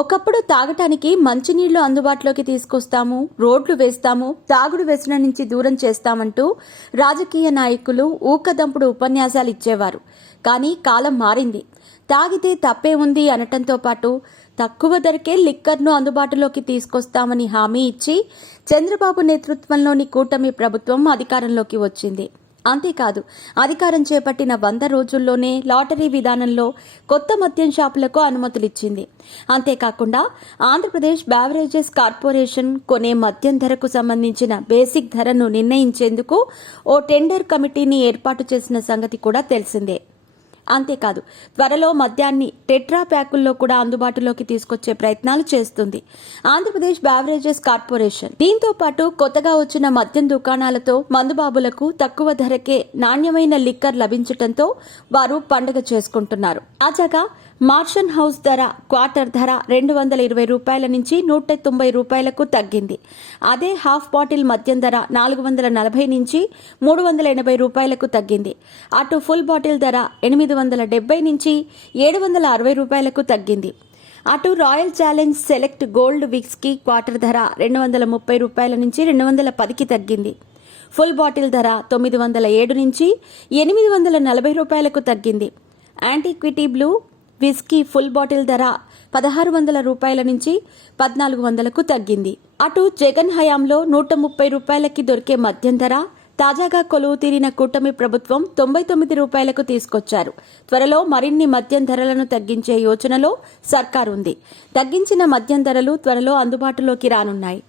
ఒకప్పుడు తాగటానికి మంచినీళ్లు అందుబాటులోకి తీసుకొస్తాము, రోడ్లు వేస్తాము, తాగుడు వ్యసనం నుంచి దూరం చేస్తామంటూ రాజకీయ నాయకులు ఊకదంపుడు ఉపన్యాసాలు ఇచ్చేవారు. కానీ కాలం మారింది. తాగితే తప్పే ఉంది అనటంతో పాటు తక్కువ ధరకే లిక్కర్ను అందుబాటులోకి తీసుకొస్తామని హామీ ఇచ్చి చంద్రబాబు నేతృత్వంలోని కూటమి ప్రభుత్వం అధికారంలోకి వచ్చింది. అంతేకాదు, అధికారం చేపట్టిన 100 రోజుల్లోనే లాటరీ విధానంలో కొత్త మద్యం షాపులకు అనుమతులిచ్చింది. అంతేకాకుండా ఆంధ్రప్రదేశ్ బెవరేజెస్ కార్పొరేషన్ కొనే మద్యం ధరకు సంబంధించిన బేసిక్ ధరను నిర్ణయించేందుకు ఓ టెండర్ కమిటీని ఏర్పాటు చేసిన సంగతి కూడా తెలిసిందే. అంతేకాదు, త్వరలో మద్యాన్ని టెట్రా ప్యాకుల్లో కూడా అందుబాటులోకి తీసుకొచ్చే ప్రయత్నాలు చేస్తుంది ఆంధ్రప్రదేశ్ బెవరేజెస్ కార్పొరేషన్. దీంతో పాటు కొత్తగా వచ్చిన మద్యం దుకాణాలతో మందుబాబులకు తక్కువ ధరకే నాణ్యమైన లిక్కర్ లభించడంతో వారు పండుగ చేసుకుంటున్నారు. తాజాగా మార్షన్ హౌస్ ధర క్వార్టర్ ధర 220 రూపాయల నుంచి 190 రూపాయలకు తగ్గింది. అదే హాఫ్ బాటిల్ మద్యం ధర 440 నుంచి 380 రూపాయలకు తగ్గింది. అటు ఫుల్ బాటిల్ ధర 870 నుంచి 760 రూపాయలకు తగ్గింది. అటు royal challenge select gold whisky quarter ధర 230 రూపాయల నుంచి 210కి తగ్గింది. ఫుల్ బాటిల్ ధర 907 నుంచి 840 రూపాయలకు తగ్గింది. Antiquity blue whisky full bottle ధర 1600 రూపాయల నుంచి 1400కు తగ్గింది. అటు జగన్ హయాంలో 130 రూపాయలకి దొరికే మద్యం ధర తాజాగా కొలువు తీరిన కూటమి ప్రభుత్వం 99 రూపాయలకు తీసుకొచ్చారు. త్వరలో మరిన్ని మద్యం ధరలను తగ్గించే యోచనలో సర్కారుంది. తగ్గించిన మద్యం ధరలు త్వరలో అందుబాటులోకి రానున్నాయి.